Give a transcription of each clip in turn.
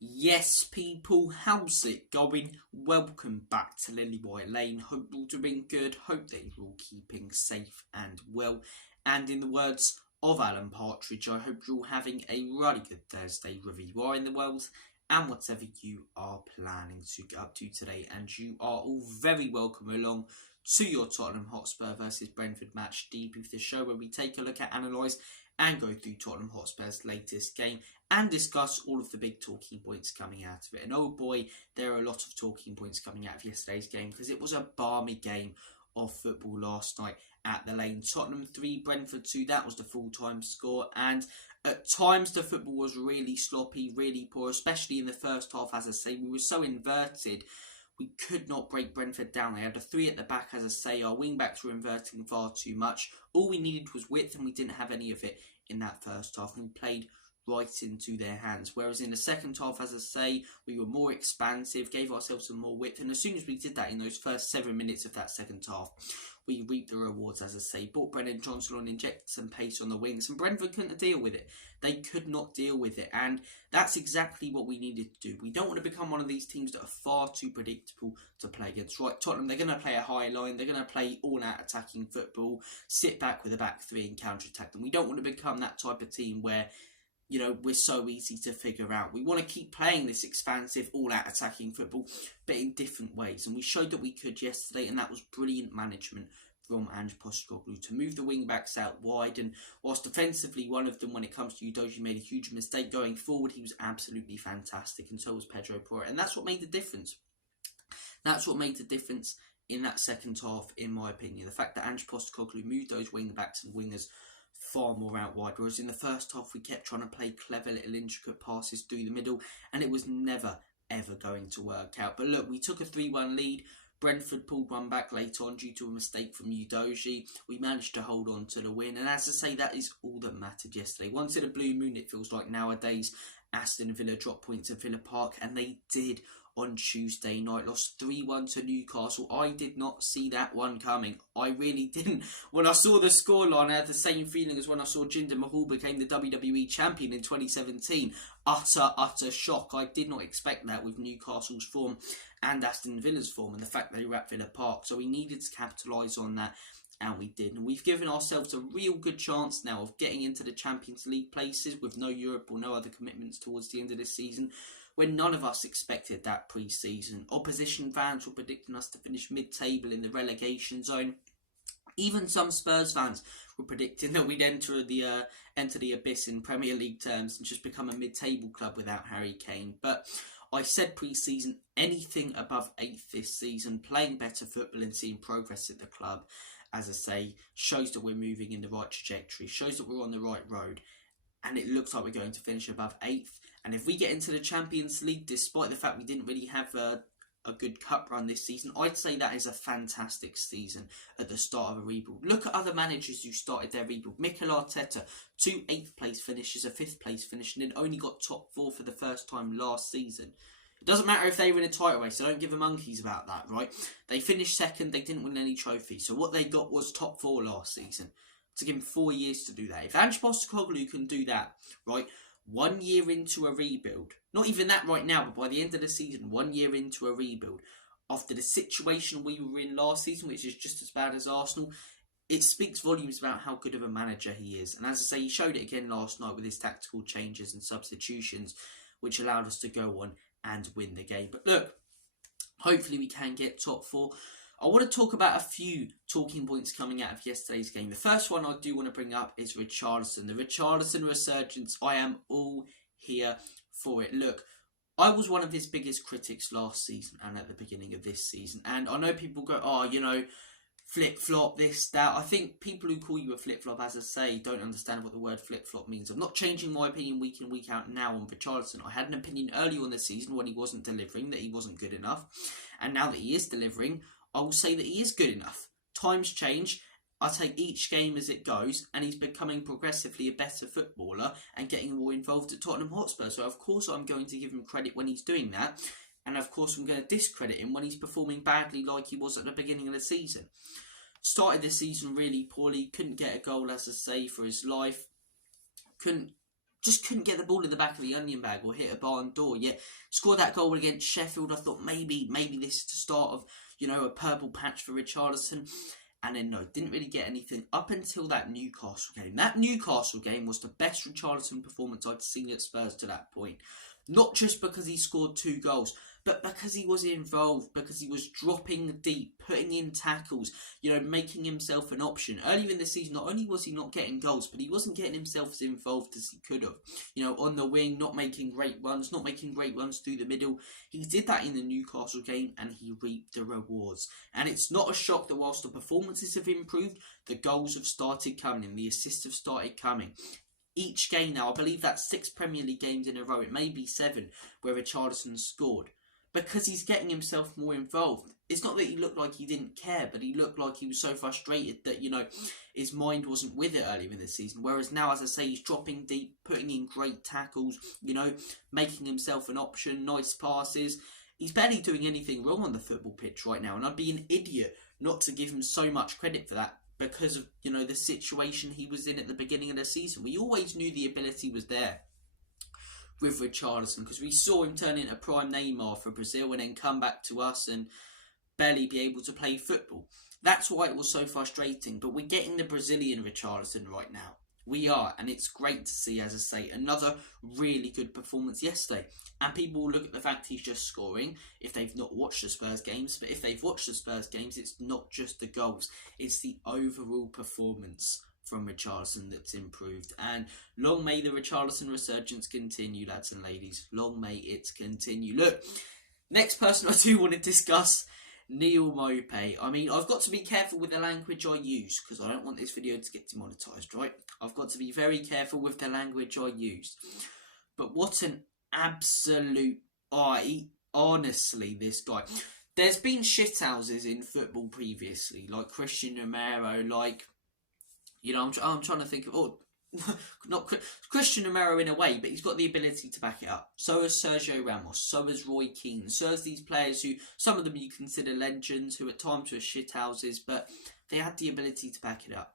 Yes, people, how's it going? Welcome back to Lily White Lane. Hope you're all doing good. Hope that you're all keeping safe and well. And in the words of Alan Partridge, I hope you're all having a really good Thursday, wherever you are in the world and whatever you are planning to get up to today. And you are all very welcome along to your Tottenham Hotspur versus Brentford match debrief, the show where we take a look at, analyse and go through Tottenham Hotspur's latest game and discuss all of the big talking points coming out of it. And oh boy, there are a lot of talking points coming out of yesterday's game because it was a balmy game of football last night at the Lane. Tottenham 3, Brentford 2, that was the full-time score, and at times the football was really sloppy, really poor, especially in the first half. As I say, we were so inverted, we could not break Brentford down. They had a 3 at the back, as I say. Our wing-backs were inverting far too much. All we needed was width, and we didn't have any of it in that first half. We played right into their hands. Whereas in the second half, as I say, we were more expansive, gave ourselves some more width. And as soon as we did that in those first 7 minutes of that second half, we reaped the rewards, as I say. Brought Brennan Johnson on, injected some pace on the wings, and Brentford couldn't deal with it. They could not deal with it, and that's exactly what we needed to do. We don't want to become one of these teams that are far too predictable to play against. Right, Tottenham, they're going to play a high line, they're going to play all-out attacking football, sit back with a back three and counter-attack them. We don't want to become that type of team where, you know, we're so easy to figure out. We want to keep playing this expansive, all-out attacking football, but in different ways. And we showed that we could yesterday, and that was brilliant management from Ange Postecoglou to move the wing-backs out wide. And whilst defensively, one of them, when it comes to Udogie, made a huge mistake going forward, he was absolutely fantastic, and so was Pedro Porro. And that's what made the difference. That's what made the difference in that second half, in my opinion. The fact that Ange Postecoglou moved those wing-backs and wingers far more out wide, whereas in the first half we kept trying to play clever little intricate passes through the middle, and it was never ever going to work out. But look, we took a 3-1 lead. Brentford pulled one back later on due to a mistake from Udogie. We managed to hold on to the win, and as I say, that is all that mattered yesterday. Once in a blue moon, it feels like nowadays, Aston Villa dropped points at Villa Park, and they did on Tuesday night. Lost 3-1 to Newcastle. I did not see that one coming. I really didn't. When I saw the scoreline, I had the same feeling as when I saw Jinder Mahal became the WWE champion in 2017. Utter shock. I did not expect that with Newcastle's form and Aston Villa's form, and the fact they were at Villa Park. So we needed to capitalise on that, and we did. And we've given ourselves a real good chance now of getting into the Champions League places with no Europe or no other commitments towards the end of this season, when none of us expected that pre-season. Opposition fans were predicting us to finish mid-table in the relegation zone. Even some Spurs fans were predicting that we'd enter the abyss in Premier League terms and just become a mid-table club without Harry Kane. But I said pre-season, anything above 8th this season, playing better football and seeing progress at the club, as I say, shows that we're moving in the right trajectory, shows that we're on the right road. And it looks like we're going to finish above 8th. And if we get into the Champions League, despite the fact we didn't really have a good cup run this season, I'd say that is a fantastic season at the start of a rebuild. Look at other managers who started their rebuild. Mikel Arteta, 2 8th place finishes, a 5th place finish, and then only got top 4 for the first time last season. It doesn't matter if they win a title race, so don't give a monkeys about that, right? They finished second, they didn't win any trophies, so what they got was top 4 last season. To give him 4 years to do that. If Ange Postecoglou can do that, right, 1 year into a rebuild, not even that right now, but by the end of the season, 1 year into a rebuild, after the situation we were in last season, which is just as bad as Arsenal, it speaks volumes about how good of a manager he is. And as I say, he showed it again last night with his tactical changes and substitutions, which allowed us to go on and win the game. But look, hopefully we can get top 4. I want to talk about a few talking points coming out of yesterday's game. The first one I do want to bring up is Richarlison. The Richarlison resurgence. I am all here for it. Look, I was one of his biggest critics last season and at the beginning of this season. And I know people go, oh, you know, flip-flop, this, that. I think people who call you a flip-flop, as I say, don't understand what the word flip-flop means. I'm not changing my opinion week in, week out now on Richarlison. I had an opinion earlier on the season when he wasn't delivering, that he wasn't good enough. And now that he is delivering, I will say that he is good enough. Times change. I take each game as it goes, and he's becoming progressively a better footballer and getting more involved at Tottenham Hotspur. So of course I'm going to give him credit when he's doing that, and of course I'm going to discredit him when he's performing badly like he was at the beginning of the season. Started the season really poorly, couldn't get a goal, as I say, for his life. just couldn't get the ball in the back of the onion bag or hit a barn door. Yet scored that goal against Sheffield. I thought maybe this is the start of, a purple patch for Richarlison. And then no, didn't really get anything up until that Newcastle game. That Newcastle game was the best Richarlison performance I'd seen at Spurs to that point. Not just because he scored 2 goals, but because he was involved, because he was dropping deep, putting in tackles, making himself an option. Earlier in the season, not only was he not getting goals, but he wasn't getting himself as involved as he could have. On the wing, not making great runs through the middle. He did that in the Newcastle game and he reaped the rewards. And it's not a shock that whilst the performances have improved, the goals have started coming and the assists have started coming. Each game now, I believe that's 6 Premier League games in a row, it may be 7, where Richarlison scored. Because he's getting himself more involved. It's not that he looked like he didn't care, but he looked like he was so frustrated that, his mind wasn't with it earlier in the season. Whereas now, as I say, he's dropping deep, putting in great tackles, making himself an option, nice passes. He's barely doing anything wrong on the football pitch right now, and I'd be an idiot not to give him so much credit for that. Because of, the situation he was in at the beginning of the season. We always knew the ability was there with Richarlison, because we saw him turn into prime Neymar for Brazil and then come back to us and barely be able to play football. That's why it was so frustrating. But we're getting the Brazilian Richarlison right now. We are, and it's great to see, as I say, another really good performance yesterday. And people will look at the fact he's just scoring if they've not watched the Spurs games. But if they've watched the Spurs games, it's not just the goals. It's the overall performance from Richarlison that's improved. And long may the Richarlison resurgence continue, lads and ladies. Long may it continue. Look, next person I do want to discuss, Neil Maupay. I mean, I've got to be careful with the language I use because I don't want this video to get demonetised, right? I've got to be very careful with the language I use. But what an absolute honestly, this guy. There's been shithouses in football previously, like Christian Romero, like, I'm trying to think of, not Christian Romero in a way, but he's got the ability to back it up. So has Sergio Ramos, so has Roy Keane, so has these players who, some of them you consider legends, who at times were shithouses, but they had the ability to back it up.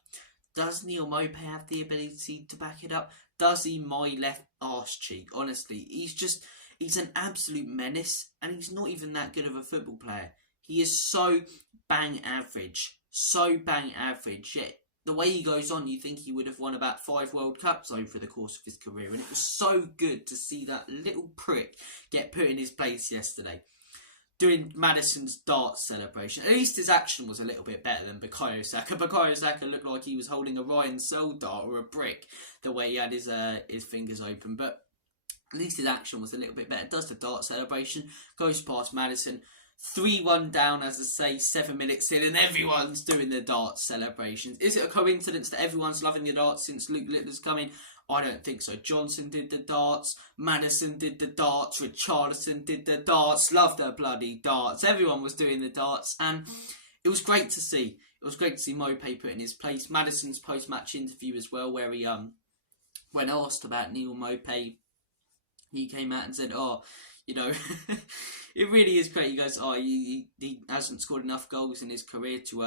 Does Neil Maupay have the ability to back it up? Does he, my left arse cheek? Honestly, he's an absolute menace, and he's not even that good of a football player. He is so bang average, yet the way he goes on, you think he would have won about 5 World Cups over the course of his career. And it was so good to see that little prick get put in his place yesterday. Doing Maddison's darts celebration. At least his action was a little bit better than Bukayo Saka. Bukayo Saka looked like he was holding a Ryan Searle dart or a brick, the way he had his fingers open. But at least his action was a little bit better. Does the dart celebration, goes past Maddison. 3-1 down, as I say, 7 minutes in, and everyone's doing the darts celebrations. Is it a coincidence that everyone's loving the darts since Luke Littler's coming? I don't think so. Johnson did the darts, Maddison did the darts, Richarlison did the darts, love the bloody darts. Everyone was doing the darts, and it was great to see. It was great to see Maupay put in his place. Maddison's post-match interview as well, where he, when asked about Neil Maupay, he came out and said, it really is great. He goes, he hasn't scored enough goals in his career to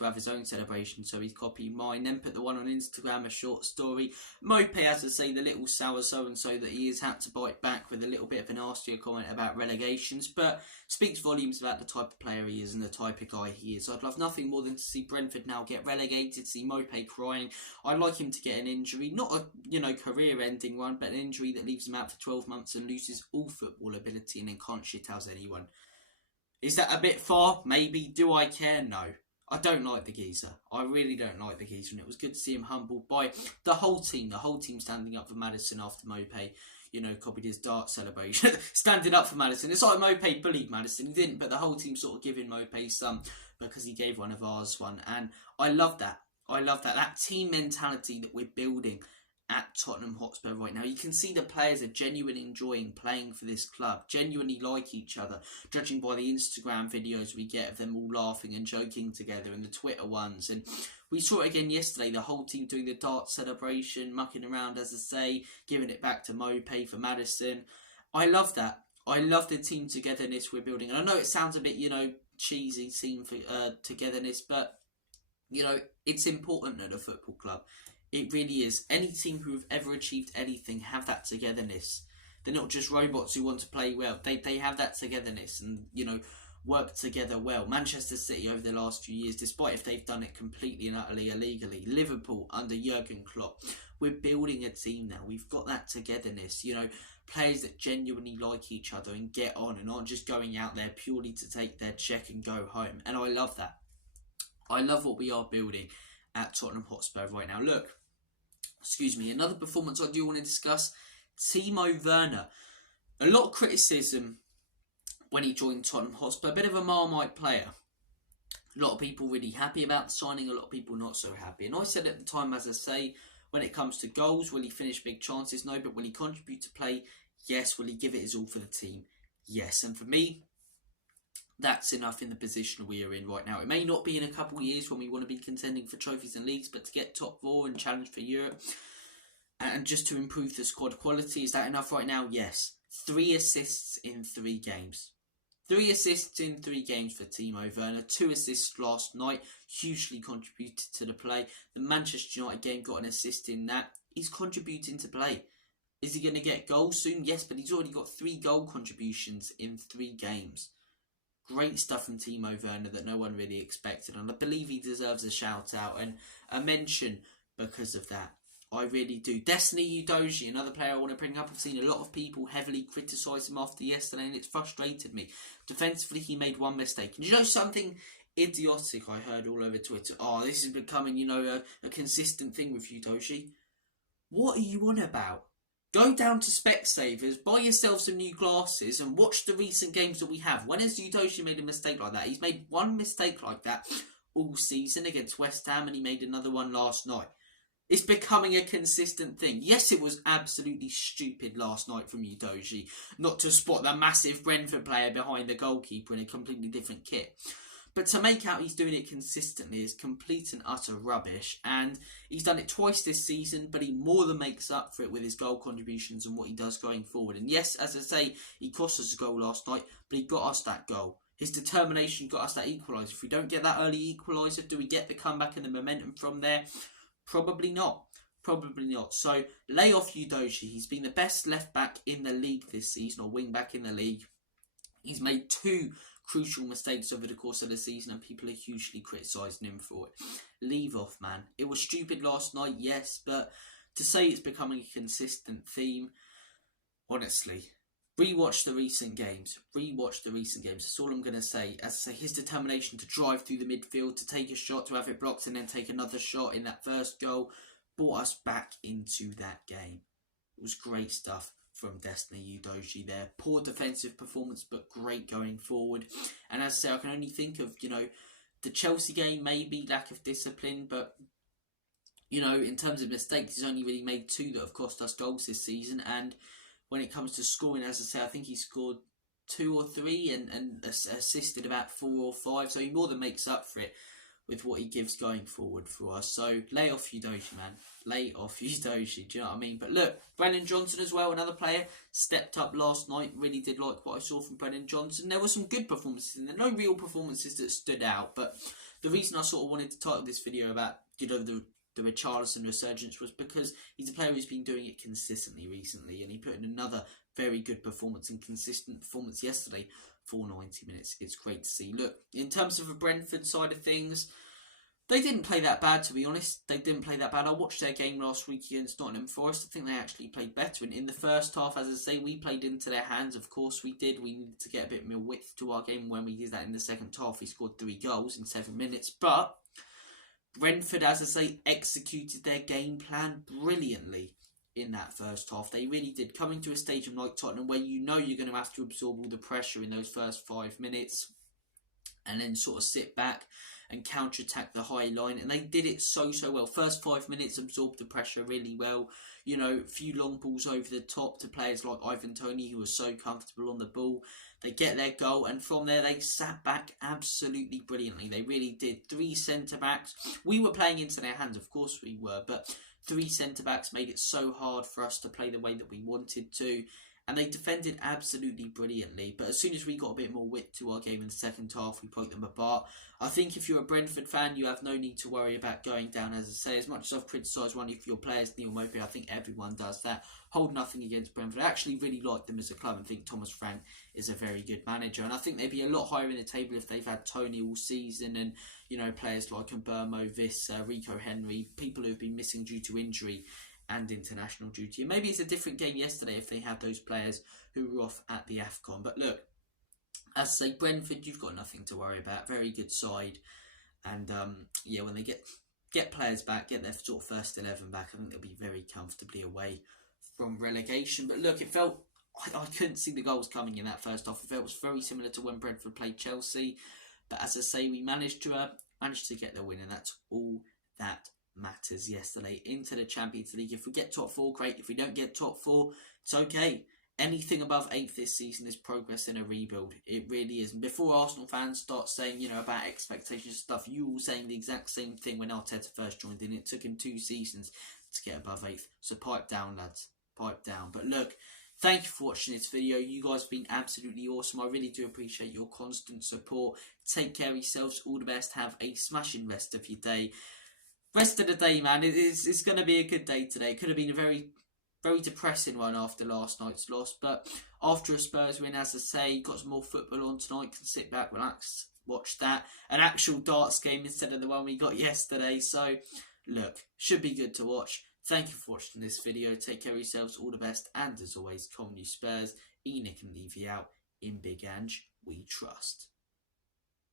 have his own celebration, so he's copied mine. Then put the one on Instagram, a short story. Maupay, as I say, the little sour so-and-so that he has had to bite back with a little bit of a nastier comment about relegations, but speaks volumes about the type of player he is and the type of guy he is. I'd love nothing more than to see Brentford now get relegated, see Maupay crying. I'd like him to get an injury, not a career-ending one, but an injury that leaves him out for 12 months and loses all football ability and then can't shithouse anyone. Is that a bit far? Maybe. Do I care? No. I don't like the geezer. I really don't like the geezer, and it was good to see him humbled by the whole team. The whole team standing up for Maddison after Maupay, copied his dart celebration. Standing up for Maddison. It's like Maupay bullied Maddison. He didn't, but the whole team sort of giving Maupay some because he gave one of ours one. And I love that. That team mentality that we're building at Tottenham Hotspur right now. You can see the players are genuinely enjoying playing for this club, genuinely like each other, judging by the Instagram videos we get of them all laughing and joking together, and the Twitter ones. And we saw it again yesterday, the whole team doing the dart celebration, mucking around, as I say, giving it back to Maupay for Maddison. I love that. I love the team togetherness we're building. And I know it sounds a bit, cheesy, team togetherness, but, it's important at a football club. It really is. Any team who have ever achieved anything have that togetherness. They're not just robots who want to play well. They have that togetherness and, work together well. Manchester City over the last few years, despite if they've done it completely and utterly illegally. Liverpool under Jurgen Klopp. We're building a team now. We've got that togetherness. Players that genuinely like each other and get on and aren't just going out there purely to take their check and go home. And I love that. I love what we are building at Tottenham Hotspur right now. Look, another performance I do want to discuss, Timo Werner. A lot of criticism when he joined Tottenham Hotspur, a bit of a Marmite player. A lot of people really happy about the signing, a lot of people not so happy. And I said at the time, as I say, when it comes to goals, will he finish big chances? No. But will he contribute to play? Yes. Will he give it his all for the team? Yes. And for me, that's enough in the position we are in right now. It may not be in a couple of years when we want to be contending for trophies and leagues, but to get top 4 and challenge for Europe, and just to improve the squad quality, is that enough right now? Yes. 3 assists in 3 games. 3 assists in 3 games for Timo Werner. 2 assists last night. Hugely contributed to the play. The Manchester United game got an assist in that. He's contributing to play. Is he going to get goals soon? Yes, but he's already got 3 goal contributions in 3 games. Great stuff from Timo Werner that no one really expected. And I believe he deserves a shout out and a mention because of that. I really do. Destiny Udogie, another player I want to bring up. I've seen a lot of people heavily criticise him after yesterday and it's frustrated me. Defensively, he made 1 mistake. And you know something idiotic I heard all over Twitter? Oh, this is becoming, a consistent thing with Udogie. What are you on about? Go down to Specsavers, buy yourself some new glasses and watch the recent games that we have. When has Udogie made a mistake like that? He's made 1 mistake like that all season against West Ham and he made another one last night. It's becoming a consistent thing. Yes, it was absolutely stupid last night from Udogie not to spot the massive Brentford player behind the goalkeeper in a completely different kit. But to make out he's doing it consistently is complete and utter rubbish. And he's done it twice this season, but he more than makes up for it with his goal contributions and what he does going forward. And yes, as I say, he cost us a goal last night, but he got us that goal. His determination got us that equaliser. If we don't get that early equaliser, do we get the comeback and the momentum from there? Probably not. Probably not. So, lay off Udogie. He's been the best left back in the league this season, or wing back in the league. He's made 2 crucial mistakes over the course of the season and people are hugely criticising him for it. Leave off, man. It was stupid last night, yes, but to say it's becoming a consistent theme, honestly, rewatch the recent games. Rewatch the recent games. That's all I'm going to say. As I say, his determination to drive through the midfield, to take a shot, to have it blocked and then take another shot in that first goal, brought us back into that game. It was great stuff from Destiny Udogie there. Poor defensive performance, but great going forward. And as I say, I can only think of, the Chelsea game, maybe lack of discipline, but, in terms of mistakes, he's only really made 2 that have cost us goals this season. And when it comes to scoring, as I say, I think he scored 2 or 3 and assisted about 4 or 5. So he more than makes up for it with what he gives going forward for us. So lay off Udogie, man. Lay off Udogie, do you know what I mean? But look, Brennan Johnson as well, another player, stepped up last night. Really did like what I saw from Brennan Johnson. There were some good performances in there. No real performances that stood out. But the reason I sort of wanted to title this video about, the Richarlison Resurgence was because he's a player who's been doing it consistently recently, and he put in another very good performance and consistent performance yesterday for 90 minutes. It's great to see. Look, in terms of the Brentford side of things, they didn't play that bad, to be honest. They didn't play that bad. I watched their game last week against Nottingham Forest. I think they actually played better. And in the first half, as I say, we played into their hands. Of course we did. We needed to get a bit more width to our game. When we did that in the second half, we scored 3 goals in 7 minutes. But Brentford, as I say, executed their game plan brilliantly in that first half. They really did. Coming to a stadium like Tottenham where you're going to have to absorb all the pressure in those first 5 minutes and then sort of sit back and counter-attack the high line. And they did it so well. First 5 minutes absorbed the pressure really well. A few long balls over the top to players like Ivan Toney, who was so comfortable on the ball. They get their goal, and from there they sat back absolutely brilliantly. They really did. 3 centre-backs. We were playing into their hands, of course we were, but 3 centre-backs made it so hard for us to play the way that we wanted to. and they defended absolutely brilliantly. But as soon as we got a bit more wit to our game in the second half, we broke them apart. I think if you're a Brentford fan, you have no need to worry about going down. As I say, as much as I've criticised one of your players, Neil Maupay, I think everyone does that. Hold nothing against Brentford. I actually really like them as a club and think Thomas Frank is a very good manager. And I think they'd be a lot higher in the table if they've had Tony all season and, you know, players like Mbermo, Viss, Rico Henry, people who have been missing due to injury and international duty. And maybe it's a different game yesterday if they had those players who were off at the AFCON. But look, as I say, Brentford, you've got nothing to worry about. Very good side. And yeah, when they get players back, get their sort of first 11 back, I think they'll be very comfortably away from relegation. But look, it felt, I couldn't see the goals coming in that first half. It felt it was very similar to when Brentford played Chelsea. But as I say, we managed to get the win, and that's all that matters yesterday into the Champions League. If we get top 4, great. If we don't get top 4, it's okay. Anything above 8th this season is progress in a rebuild. It really is. And before Arsenal fans start saying, you know, about expectations and stuff, you were saying the exact same thing when Arteta first joined in. It took him 2 seasons to get above 8th. So pipe down, lads. Pipe down. But look, thank you for watching this video. You guys have been absolutely awesome. I really do appreciate your constant support. Take care of yourselves. All the best. Have a smashing rest of your day. Rest of the day, man. It's going to be a good day today. It could have been a very depressing one after last night's loss, but after a Spurs win, as I say, got some more football on tonight, can sit back, relax, watch that. An actual darts game instead of the one we got yesterday. So, look, should be good to watch. Thank you for watching this video. Take care of yourselves, all the best, and as always, Comedy Spurs, Enoch and Levy out. In Big Ange, we trust.